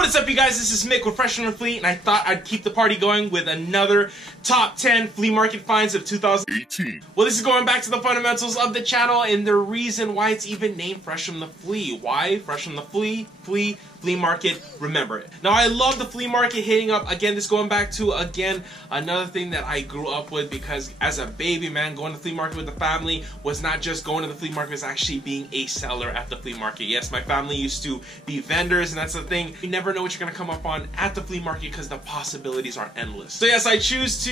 What is up, you guys? This is Mick with Fresh from the Fleet, and I thought I'd keep the party going with another top 10 flea market finds of 2018. Well, this is going back to the fundamentals of the channel and the reason why it's even named Fresh from the Flea. Why? Fresh from the Flea, flea market, remember it. Now, I love the flea market hitting up. Again, this going back to, again, another thing that I grew up with, because as a baby, man, going to the flea market with the family was not just going to the flea market, it was actually being a seller at the flea market. Yes, my family used to be vendors, and that's the thing. You never know what you're gonna come up on at the flea market because the possibilities are endless. So yes, I choose to,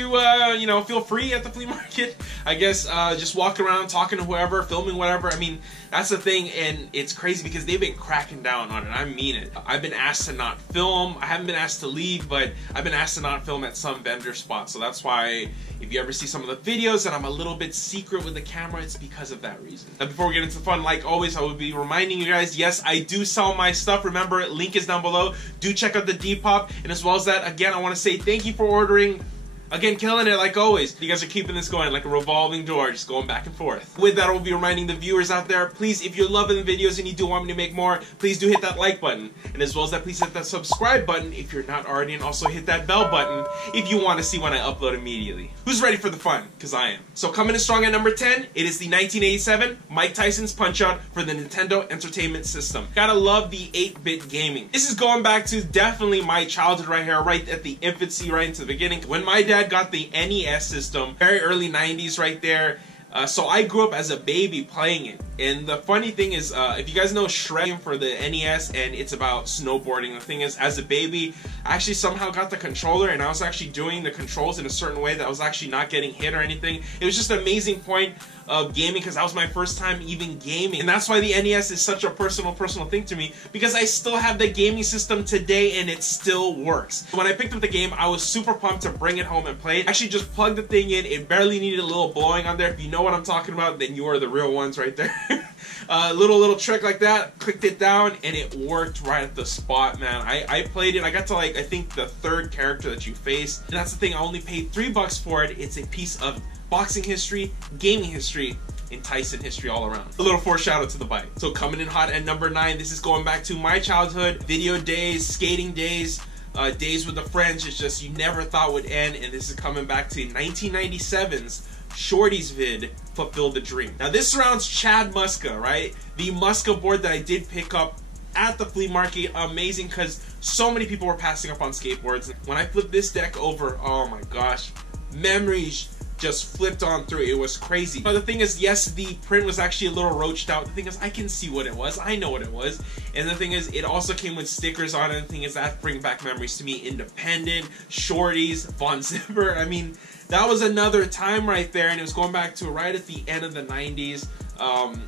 you know, feel free at the flea market. I guess just walking around, talking to whoever, filming whatever. I mean, that's the thing, and it's crazy because they've been cracking down on it. I mean it. I've been asked to not film. I haven't been asked to leave, but I've been asked to not film at some vendor spots. So that's why if you ever see some of the videos and I'm a little bit secret with the camera, it's because of that reason. Now, before we get into the fun, like always, I will be reminding you guys, yes, I do sell my stuff. Remember, link is down below. Do check out the Depop, and as well as that, again, I want to say thank you for ordering. Again, killing it like always. You guys are keeping this going like a revolving door, just going back and forth. With that, I will be reminding the viewers out there, please, if you're loving the videos and you do want me to make more, please do hit that like button. And as well as that, please hit that subscribe button if you're not already, and also hit that bell button if you want to see when I upload immediately. Who's ready for the fun? Because I am. So coming in strong at number 10, it is the 1987 Mike Tyson's Punch-Out for the Nintendo Entertainment System. Gotta love the 8-bit gaming. This is going back to definitely my childhood right here, right at the infancy, right into the beginning. When my dad got the NES system, very early 90s right there. So I grew up as a baby playing it. And the funny thing is, if you guys know Shrek for the NES, and it's about snowboarding, the thing is, as a baby, I actually somehow got the controller, and I was actually doing the controls in a certain way that I was actually not getting hit or anything. It was just an amazing point of gaming, because that was my first time even gaming. And that's why the NES is such a personal thing to me, because I still have the gaming system today and it still works. When I picked up the game, I was super pumped to bring it home and play it. I actually just plugged the thing in. It barely needed a little blowing on there. If you know what I'm talking about, then you are the real ones right there. Little trick like that, clicked it down, and it worked right at the spot, man. I played it. I got to, like, I think the 3rd character that you face. And that's the thing, I only paid $3 for it. It's a piece of boxing history, gaming history, and Tyson history all around. A little foreshadow to the bite. So coming in hot at number 9, this is going back to my childhood, video days, skating days, days with the friends. It's just you never thought would end, and this is coming back to 1997's Shorty's vid, Fulfill the Dream. Now this surrounds Chad Muska, right? The Muska board that I did pick up at the flea market. Amazing, because so many people were passing up on skateboards. When I flipped this deck over, oh my gosh, memories just flipped on through. It was crazy. But the thing is, yes, the print was actually a little roached out. The thing is, I can see what it was. I know what it was. And the thing is, it also came with stickers on it. The thing is, that brings back memories to me. Independent, Shorties, Von Zipper. I mean, that was another time right there. And it was going back to right at the end of the 90s.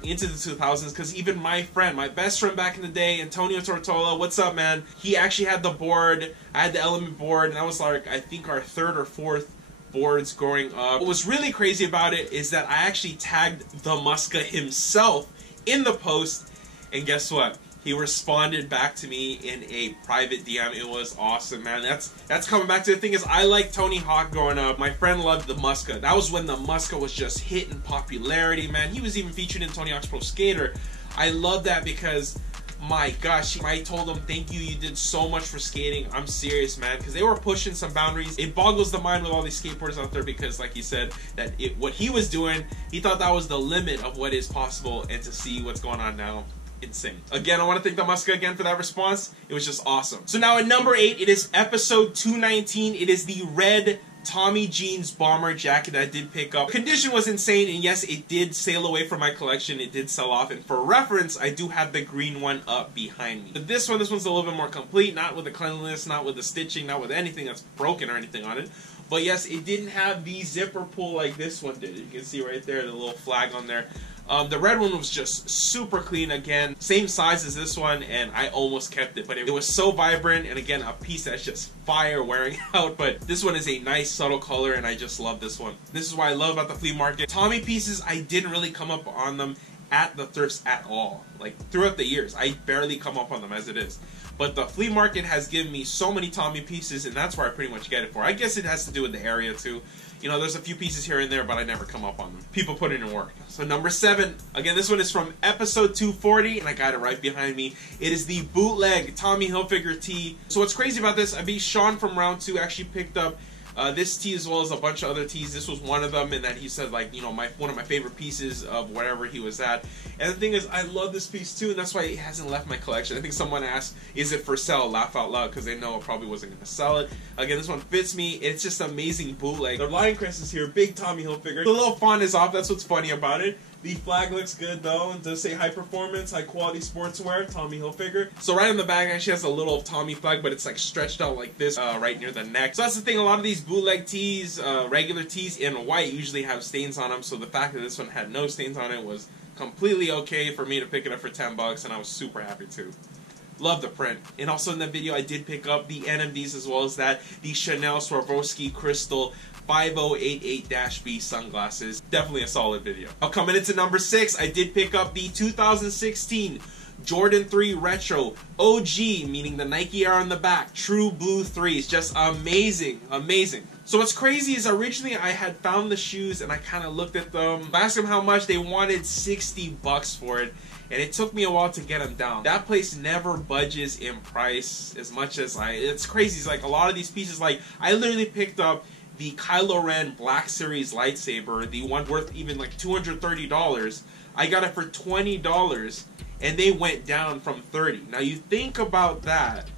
Into the 2000s, because even my friend, my best friend back in the day, Antonio Tortola, what's up, man? He actually had the board. I had the Element board, and that was like, I think, our 3rd or 4th boards growing up. What was really crazy about it is that I actually tagged the Muska himself in the post, and guess what? He responded back to me in a private DM. It was awesome, man. That's coming back to the thing is, I liked Tony Hawk growing up. My friend loved the Muska. That was when the Muska was just hitting popularity, man. He was even featured in Tony Hawk's Pro Skater. I love that because, my gosh, I told him, thank you, you did so much for skating. I'm serious, man, because they were pushing some boundaries. It boggles the mind with all these skateboarders out there, because like he said, that what he was doing, he thought that was the limit of what is possible, and to see what's going on now, insane. Again, I want to thank the Muska again for that response. It was just awesome. So now at number 8, it is episode 219. It is the red Tommy Jeans bomber jacket that I did pick up. Condition was insane, and yes, it did sail away from my collection. It did sell off, and for reference, I do have the green one up behind me. But this one's a little bit more complete, not with the cleanliness, not with the stitching, not with anything that's broken or anything on it. But yes, it didn't have the zipper pull like this one did. You can see right there, the little flag on there. The red one was just super clean again, same size as this one, and I almost kept it, but it was so vibrant, and again, a piece that's just fire wearing out. But this one is a nice subtle color, and I just love this one. This is what I love about the flea market. Tommy pieces, I didn't really come up on them at the thrifts at all. Like, throughout the years, I barely come up on them as it is. but the flea market has given me so many Tommy pieces, and that's where I pretty much get it for. I guess it has to do with the area too. You know, there's a few pieces here and there, but I never come up on them. People put in work. So number 7, again, this one is from episode 240, and I got it right behind me. It is the bootleg Tommy Hilfiger tee. So what's crazy about this, I mean, Sean from round 2 actually picked up this tee as well as a bunch of other tees. This was one of them, and that he said, like, you know, one of my favorite pieces of whatever he was at. And the thing is, I love this piece too, and that's why it hasn't left my collection. I think someone asked, is it for sale? Laugh out loud, because they know I probably wasn't going to sell it. Again, this one fits me. It's just amazing bootleg. The lion crest is here, big Tommy Hilfiger. The little font is off, that's what's funny about it. The flag looks good though. It does say high performance, high quality sportswear, Tommy Hilfiger. So right on the back actually has a little Tommy flag, but it's like stretched out like this right near the neck. So that's the thing, a lot of these bootleg tees, regular tees in white usually have stains on them. So the fact that this one had no stains on it was completely okay for me to pick it up for 10 bucks, and I was super happy too. Love the print. And also in that video I did pick up the NMDs as well as that, the Chanel Swarovski Crystal 5088-B sunglasses. Definitely a solid video. Now coming into number 6, I did pick up the 2016 Jordan 3 Retro OG, meaning the Nike Air on the back, true blue 3s. Just amazing, amazing. So what's crazy is originally I had found the shoes and I kind of looked at them. I asked them how much. They wanted 60 bucks for it. And it took me a while to get them down. That place never budges in price as much as it's crazy. It's like a lot of these pieces, like I literally picked up the Kylo Ren Black Series lightsaber, the one worth even like $230. I got it for $20 and they went down from 30. Now you think about that.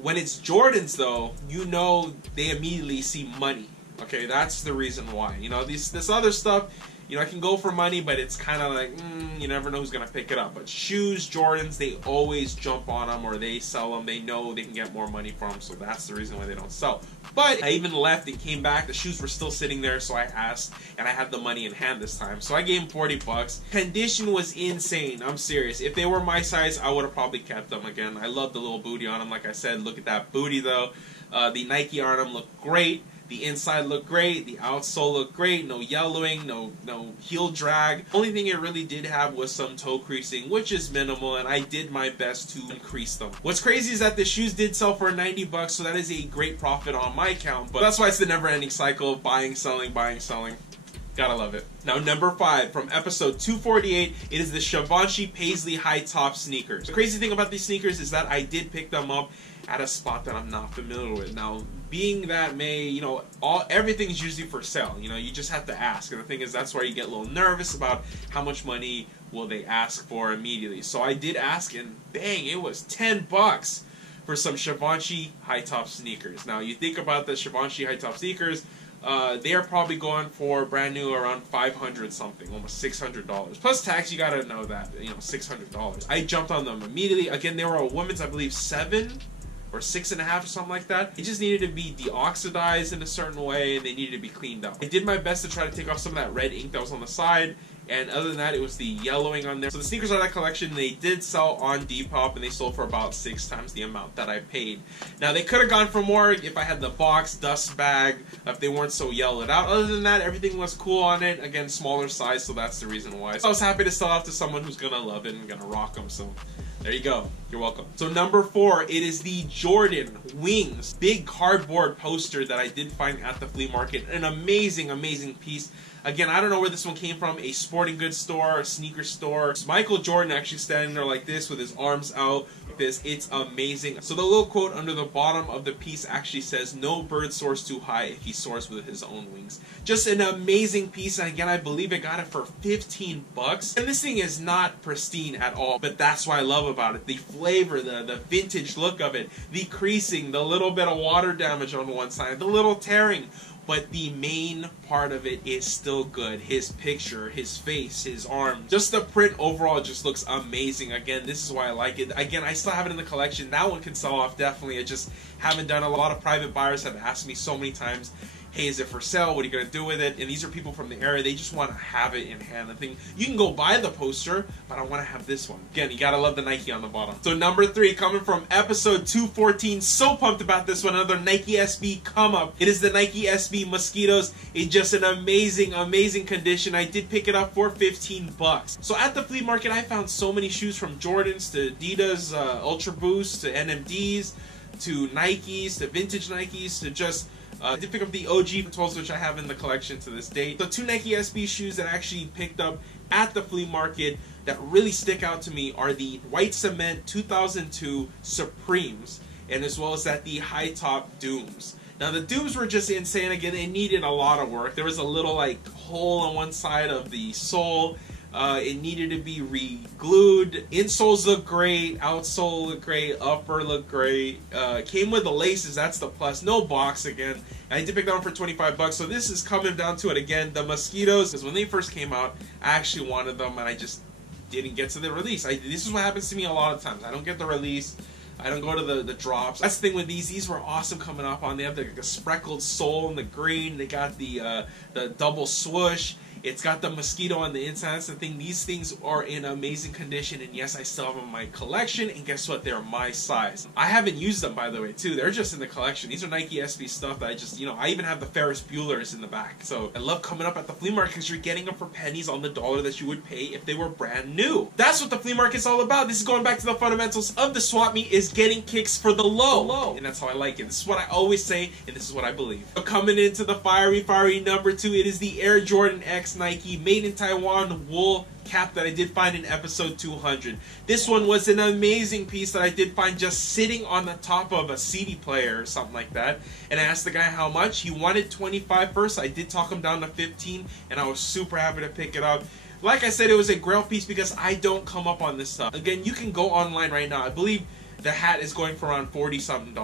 When it's Jordans though, you know they immediately see money. Okay, that's the reason why. You know, this other stuff, you know, I can go for money, but it's kind of like, you never know who's going to pick it up. But shoes, Jordans, they always jump on them or they sell them. They know they can get more money for them, so that's the reason why they don't sell. But I even left and came back. The shoes were still sitting there, so I asked, and I had the money in hand this time. So I gave them 40 bucks. Condition was insane. I'm serious. If they were my size, I would have probably kept them again. I love the little booty on them. Like I said, look at that booty, though. The Nike on them look great. The inside looked great, the outsole looked great, no yellowing, no heel drag. Only thing it really did have was some toe creasing, which is minimal, and I did my best to increase them. What's crazy is that the shoes did sell for 90 bucks, so that is a great profit on my account, but that's why it's the never-ending cycle of buying, selling, buying, selling. Gotta love it. Now, number 5, from episode 248, it is the Givenchy Paisley high top sneakers. The crazy thing about these sneakers is that I did pick them up at a spot that I'm not familiar with. Now, being that you know, everything's usually for sale. You know, you just have to ask. And the thing is, that's why you get a little nervous about how much money will they ask for immediately. So I did ask, and bang, it was 10 bucks for some Givenchy high top sneakers. Now, you think about the Givenchy high top sneakers, they are probably going for brand new around $500 something, almost $600 plus tax. You gotta know that, you know, $600. I jumped on them immediately. Again, they were a women's, I believe, 7 or 6.5 or something like that. It just needed to be deoxidized in a certain way, and they needed to be cleaned up. I did my best to try to take off some of that red ink that was on the side, and other than that, it was the yellowing on there. So the sneakers are that collection. They did sell on Depop, and they sold for about 6 times the amount that I paid. Now, they could have gone for more if I had the box, dust bag, if they weren't so yellowed out. Other than that, everything was cool on it. Again, smaller size, so that's the reason why. So I was happy to sell off to someone who's gonna love it and gonna rock them, so there you go. You're welcome. So number 4, it is the Jordan Wings big cardboard poster that I did find at the flea market. An amazing, amazing piece. Again, I don't know where this one came from, a sporting goods store, a sneaker store. It's Michael Jordan actually standing there like this with his arms out. It's amazing. So the little quote under the bottom of the piece actually says, "No bird soars too high if he soars with his own wings." Just an amazing piece, and again, I believe I got it for 15 bucks. And this thing is not pristine at all, but that's what I love about it. The flavor, the vintage look of it, the creasing, the little bit of water damage on one side, the little tearing. But the main part of it is still good. His picture, his face, his arm. Just the print overall just looks amazing. Again, this is why I like it. Again, I still have it in the collection. That one can sell off, definitely. I just haven't done. A lot of private buyers have asked me so many times hey, is it for sale? What are you going to do with it? And these are people from the area. They just want to have it in hand. I think you can go buy the poster, but I want to have this one. Again, you got to love the Nike on the bottom. So number 3, coming from episode 214. So pumped about this one. Another Nike SB come up. It is the Nike SB Mosquitoes. It's just an amazing, amazing condition. I did pick it up for 15 bucks. So at the flea market, I found so many shoes from Jordans to Adidas, Ultra Boost to NMDs to Nikes to vintage Nikes to just I did pick up the OG 12s, which I have in the collection to this date. The 2 Nike SB shoes that I actually picked up at the flea market that really stick out to me are the White Cement 2002 Supremes, and as well as the high top Dooms. Now the Dooms were just insane. Again, they needed a lot of work. There was a little like hole on one side of the sole. It needed to be re-glued. Insoles look great, outsole look great, upper look great. Came with the laces, that's the plus. No box again. I did pick that one for 25 bucks. So this is coming down to it again. The Mosquitoes, because when they first came out, I actually wanted them and I just didn't get to the release. This is what happens to me a lot of times. I don't get the release. I don't go to the drops. That's the thing with these. These were awesome coming up on. They have the speckled sole in the green. They got the double swoosh. It's got the mosquito on the inside. That's the thing. These things are in amazing condition, and yes, I still have them in my collection, and guess what? They're my size. I haven't used them, by the way, too. They're just in the collection. These are Nike SB stuff that I just, I even have the Ferris Bueller's in the back. So I love coming up at the flea market because you're getting them for pennies on the dollar that you would pay if they were brand new. That's what the flea market's all about. This is going back to the fundamentals of the swap meet, is getting kicks for the low. And that's how I like it. This is what I always say, and this is what I believe. So coming into the fiery number 2, it is the Air Jordan X Nike made in Taiwan wool cap that I did find in episode 200. This one was an amazing piece that I did find just sitting on the top of a CD player or something like that. And I asked the guy how much. He wanted 25 first. I did talk him down to 15, and I was super happy to pick it up. Like I said, it was a grail piece because I don't come up on this stuff. Again, you can go online right now. I believe the hat is going for around $40-something,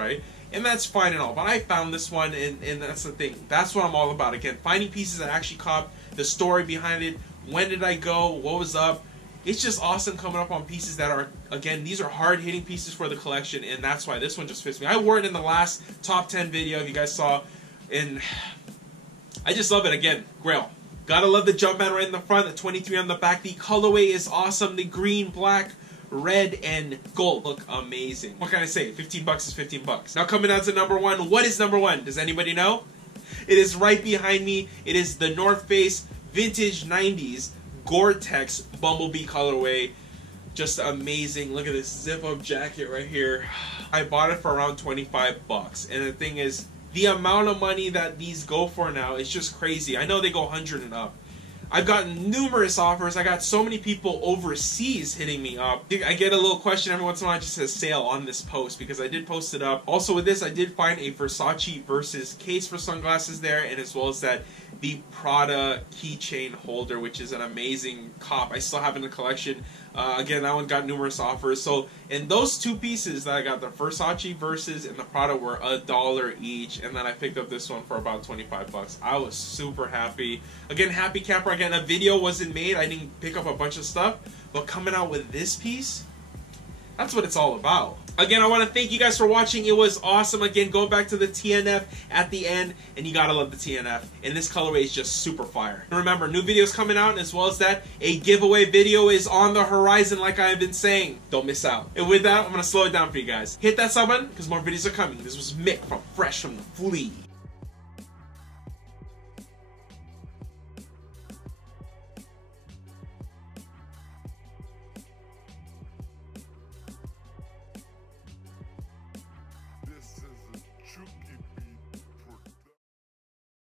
right? And that's fine and all, but I found this one, and that's the thing. That's what I'm all about. Again, finding pieces that actually caught the story behind it. When did I go? What was up? It's just awesome coming up on pieces that are, again, these are hard-hitting pieces for the collection, and that's why this one just fits me. I wore it in the last top 10 video, if you guys saw, and I just love it. Again, grail. Gotta love the Jumpman right in the front, the 23 on the back. The colorway is awesome. The green, black, red, and gold look amazing. What can I say? 15 bucks is 15 bucks. Now coming down to number 1. What is number 1? Does anybody know? It is right behind me. It is the North Face Vintage 90s Gore-Tex Bumblebee colorway. Just amazing. Look at this zip-up jacket right here. I bought it for around 25 bucks. And the thing is, the amount of money that these go for now is just crazy. I know they go 100 and up. I've gotten numerous offers. I got so many people overseas hitting me up. I get a little question every once in a while. It just says sale on this post because I did post it up. Also with this, I did find a Versace Versus case for sunglasses there, and as well as the Prada keychain holder, which is an amazing cop. I still have in the collection. Again, that one got numerous offers. So, in those 2 pieces that I got, the Versace Versus and the Prada, were $1 each, and then I picked up this one for about 25 bucks. I was super happy. Again, happy camper. Again, a video wasn't made. I didn't pick up a bunch of stuff, but coming out with this piece, that's what it's all about. Again, I want to thank you guys for watching. It was awesome. Again, going back to the TNF at the end, and you gotta love the TNF. And this colorway is just super fire. And remember, new videos coming out, and as well as that, a giveaway video is on the horizon, like I've been saying. Don't miss out. And with that, I'm gonna slow it down for you guys. Hit that sub button, because more videos are coming. This was Mick from Fresh from the Flea.